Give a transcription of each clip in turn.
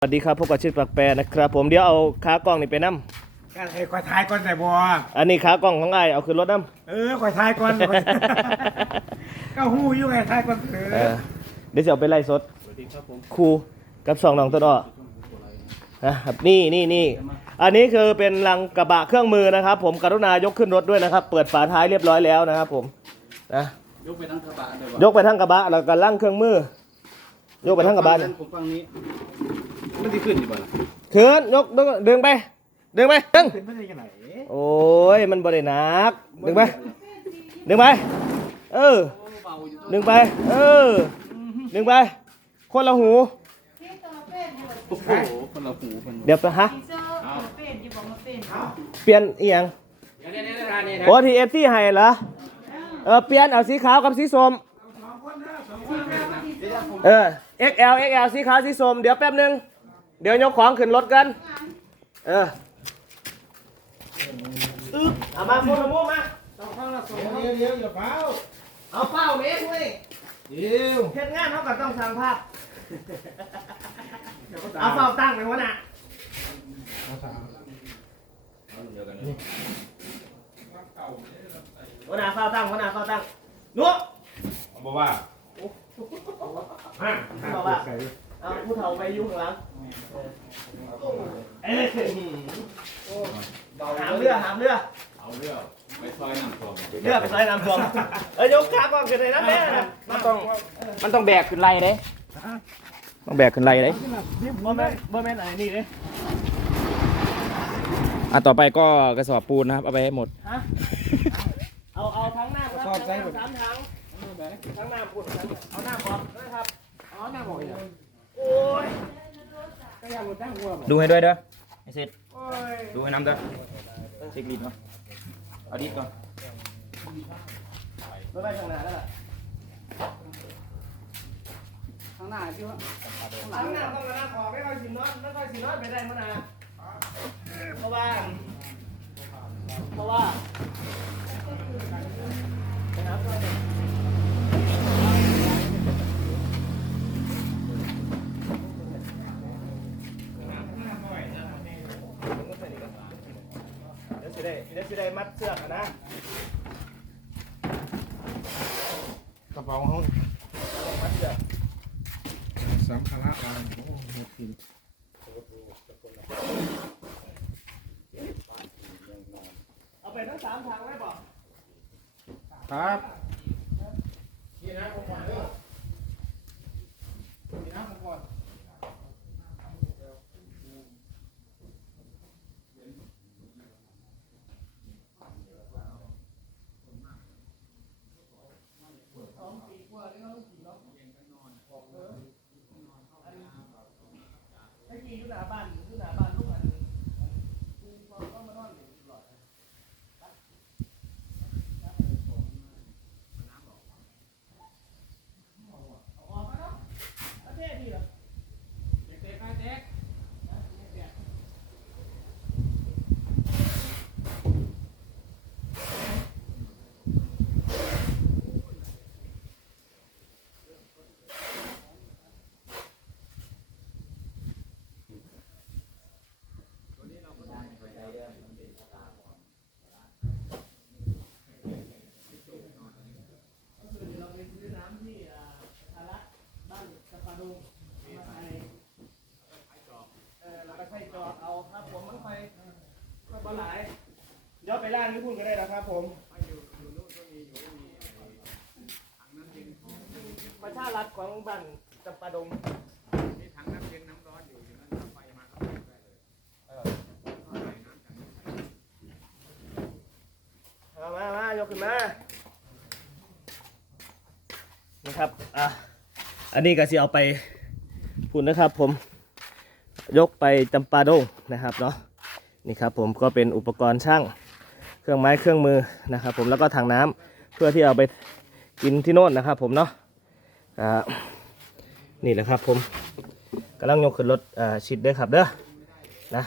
สวัสดีครับพบกับชื่อปากแปรนะครับผมเดี๋ยวเอาขากล้องนี่ไปนํก็ไอ้ควายทายก่อนแต่บออันนี้ขากล้องของไอ้ายเอาขึ้นรถนํเออควายทายก่อนก็หู้อยู่ไงทายก่อนเอเอออเดี๋ยวจะเอาไปไล่สดครูกับสองน้องต้นอ้อนะครับนี่นี่นี่อันนี้คือเป็นลังกระบะเครื่องมือนะครับ ผมกรุณายกขึ้นรถด้วยนะครับ เปิดฝาท้ายเรียบร้อยแล้วนะครับ ผมนะยกไปทั้งกระบะเลยยกไปทั้งกระบะแล้วก็ลังเครื่องมือ ยกไปทั้งกระบะเนี่ยผมฟังนี้ มันที่ขึ้นอยู่บ่ล่ะขึ้นยกดึงดึงไป ดึงไปดึงเป็นไม่ได้ยังไงโอ้ยมันบริหนักดึงไปดึงไปเออเบาอยู่ดึงไป เออดึงไป คนละหู โอ้โหคนละหูคนเดี๋ยวไปฮะเป็นอยู่บอกมาเป็นเปลี่ยนอีหยังเดี๋ยวเดี๋ยวเดี๋ยวนี่นะโอ้ทีเอฟซีให้เหรอเออเปลี่ยนเอาสีขาวกับสีส้มเออ XL XL สีขาวสีส้มเดี๋ยวแป๊บนึง เดี๋ยวยกของขึ้นรถกัน เอออึ๊บเอามาพูดมาพูดมาต้องข้างละสองเดียวเดียวอย่าเฝ้าเอาเป้าเมฆเว้ยเดียวเฮ็ดงานเขาก็ต้องสั่งภาพ เอาเป้าตั้งไปวะน่ะวะน่ะเป้าตั้งวะน่ะเป้าตั้งนุ๊กบอกว่าฮะบอกว่า เอาผู้เฒ่าไปยุ่งหลังเอ้ยหามเรือหามเรือ เอาเรื่องไปซอยน้ำท่วมเรือไปใส่น้ำท่วมเอ้ยยกขาก่อนกันเลยนะแม่นะมันต้องมันต้องแบกขึ้นไรเด้ต้องแบกขึ้นไรเด้บ่แม่นบ่แม่นอะไรนี่เลยอะต่อไปก็กระสอบปูนนะครับเอาไปให้หมด ฮะ เอาเอาทั้งน้ำครับทั้งน้ำสามถังทั้งน้ำปุ่นทั้งเอาน้ำก่อนนะครับอ๋อหน้าบอกอย่าง โอ้ย ก็ยังหม ดูให้ด้วยเด้อไอ้เสร็จดูให้น้ำเด้อเช็คลิดเนาะเอาดิดก่อนรถไปทางไหนแล้วล่ะข้างหน้าที่ว่าทั้งน้ำต้องกระน้ำออไม่ค่อยสินอนไม่ค่อยสินอนไปได้มื่อนาเพราะว่าเพราะว่านะครับเดี๋ยวสิได้เดี๋ยวสิได้มัดเชือกอะนะ กระเป๋าเขา มัดเชือก สัมภาระวางโอ้โหกิน เอา ไปทั้งสามทางได้ป่ะครับไอ้กีอยู่หน้าบ้านอยู่หน้าบ้านลูกอันกูก็มานอนอยู่ตลอดเอาออกมาเนาะเอาเท่ดีเหรอ เราไปซื้อน้ำที่อ่าทาระบ้านสปาดุงมาใส่เออเราไปใส่จอกเอาครับผมมันไปก็บ่หลาย เดี๋ยวไปร้านที่พูดก็ได้นะครับผมประชารัฐของบ้านจำปาดงมีถังน้ำเย็นน้ำร้อนอยู่อยู่นั้นไฟมาเข้าไปได้เลยเอามามายกขึ้นมานะครับอะอันนี้ก็สิเอาไปพูดนะครับผมยกไปจำปาดงนะครับเนาะนี่ครับผมก็เป็นอุปกรณ์ช่าง เครื่องไม้เครื่องมือนะครับ ผมแล้วก็ถังน้ำเพื่อที่เอาไปกินที่โน่นนะครับ ผมเนาะอ่านี่แหละครับ ผมกำลังยกขึ้นรถอ่าชิดเด้อครับเด้อนะ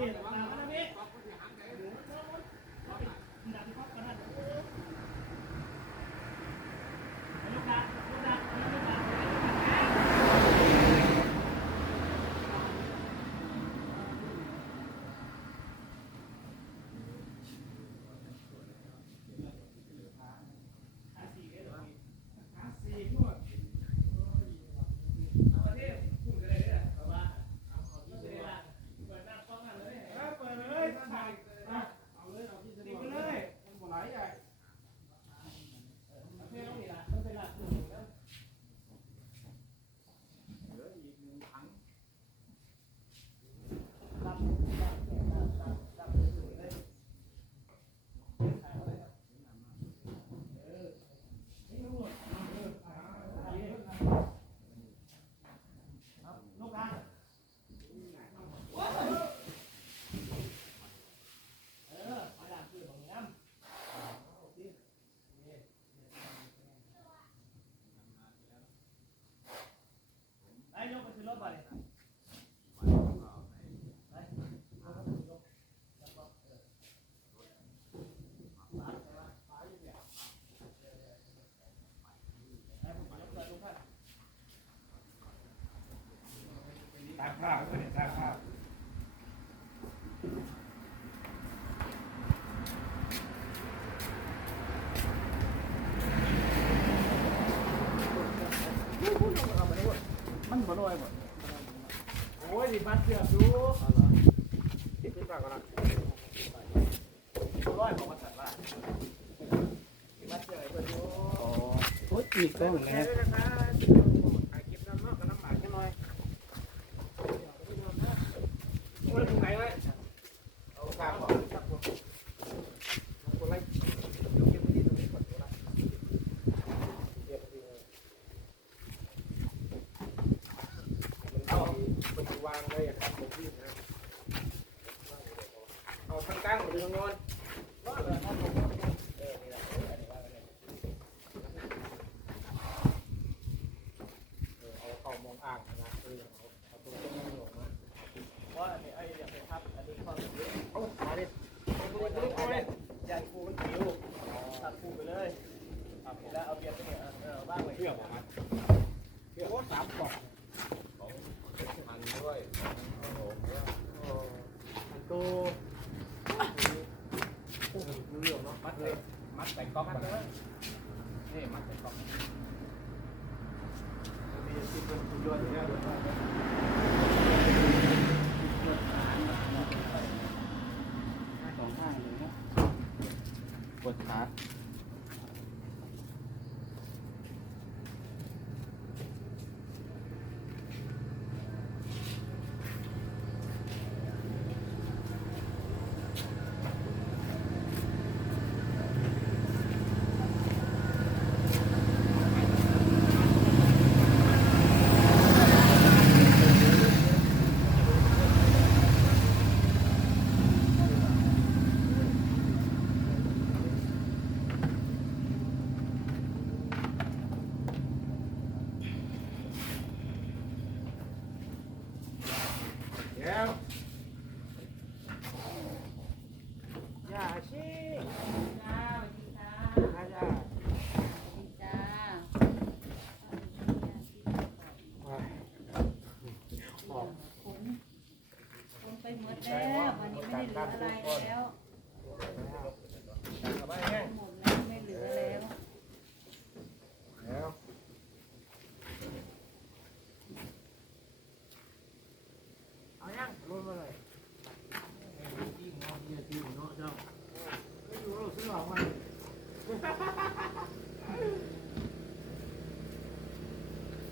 Yeah. လောက်ပါလဲ มาด้วยหมดโอ้ยดิบัตเสียดูอนอยขตดิบัตรเสียดูโอ้ยอีกล้วเนะ มัดใส่ก๊อกมัดเลยนี่มัดใส่ก๊อกป็ดอางเงี้ยปวดขา แล้วอันนี้ไม่เหลืออะไรแล้วหมดแล้วไม่เหลือแล้วแล้เอายังรถมาเลยที่งอเงียที่เนาะเจ้าไม่รู้เราซื้อออกมา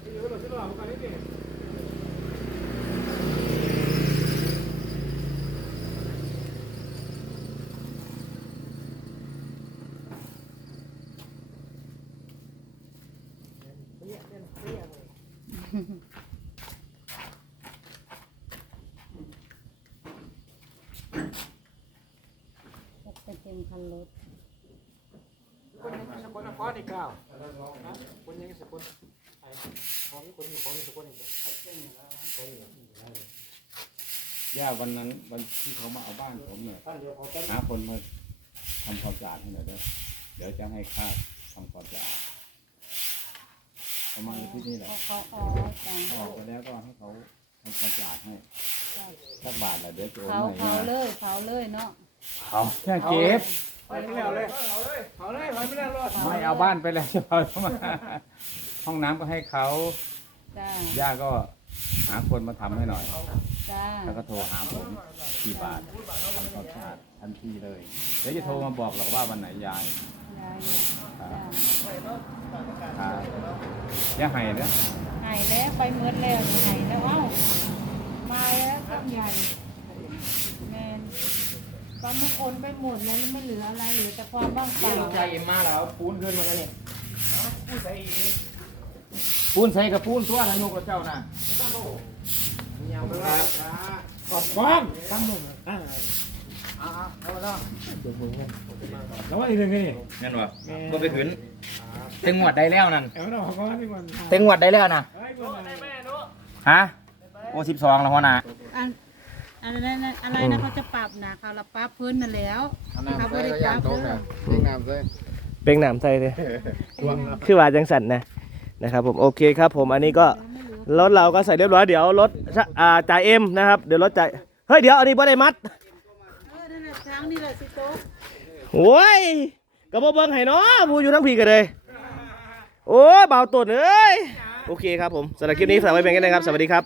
ไม่รู้เราซื้อออกมาได้ มคันรถคนยังสกุลนครอีกเก้านะคนยังสกุลไอ้ของคนมีของมีสกุลอีกคนย่าวันนั้นวันที่เขามาเอาบ้านผมเนี่ยหาคนมาทำความสะอาดให้หน่อยเด้อเดี๋ยวจะให้ค่าทำความสะอาดประมาณอาที่นี่แหละเขาเขาอ๋อจ้ะเขาออกไปแล้วก็ให้เขาทำความสะอาดให้สักบาทละเดี๋ยวจะโอนเขาให้เขานะเลยเขาเลยเนาะ เขาแค่เก็บไปไม่แล้วเลยเอาเลยเอาเลยไปไม่แล้วรอดไม่เอาบ้านไปแล้วจะเอาเข้ามาห้องน้ำก็ให้เขาจ้าย่าก็หาคนมาทำให้หน่อย จ้าแล้วก็โทรหาผมกี่บาททำความสะอาดทันทีเลย เดี๋ยวจะโทรมาบอกหรอกว่าวันไหนย้ายยายครับจ้าครับอย่าให้เด้อหายแล้วไปเมืดแล้วหายแล้วเอ้ามาแล้วต้นใหญ่แมน ตอนมันคนไปหมดแล้วไม่เหลืออะไรเหลือแต่ความว่างเปล่าใจเอ็มมาแล้วปูนขึ้นมาแล้วนี่ผู้ใส่อีกปูนใส่กับปูนตัวนายกกับเจ้าน่ะยาวไปแล้วกอบฟ้องตั้งมุมอ่าเอาเอาเอาแล้วแล้วว่าอีกหนึ่งนี่งั้นวะก็ไปขืนเต็งหวดได้แล้วนั่นเอาเราก็ที่มันเต็งหวดได้แล้วนะเฮ้ยคนไหนฮะโอ้สิบสองแล้วหัวหน้า อันอะไรนะอะไรนะเขาจะปรับนะเขาละปรับพื้นมาแล้วเขาไม่ได้ปรับเด้อเป็นหนามใส่เลยคือว่าจังสันนะนะครับผมโอเคครับผมอันนี้ก็รถเราก็ใส่เรียบร้อยเดี๋ยวรถอ่าจ่ายเอ็มนะครับเดี๋ยวรถจ่ายเฮ้ยเดี๋ยวอันนี้บ่ได้มัดเออนั่นแหละช้างนี่แหละสิโต๊ะโอ้ยกระบอกเบิ้งให้เนาะผู้อยู่ทั้งพีกันเลยโอ้ยเบาตุ่นเอ้ยโอเคครับผมสำหรับคลิปนี้ฝากไว้เป็นกันนะครับ สวัสดีครับ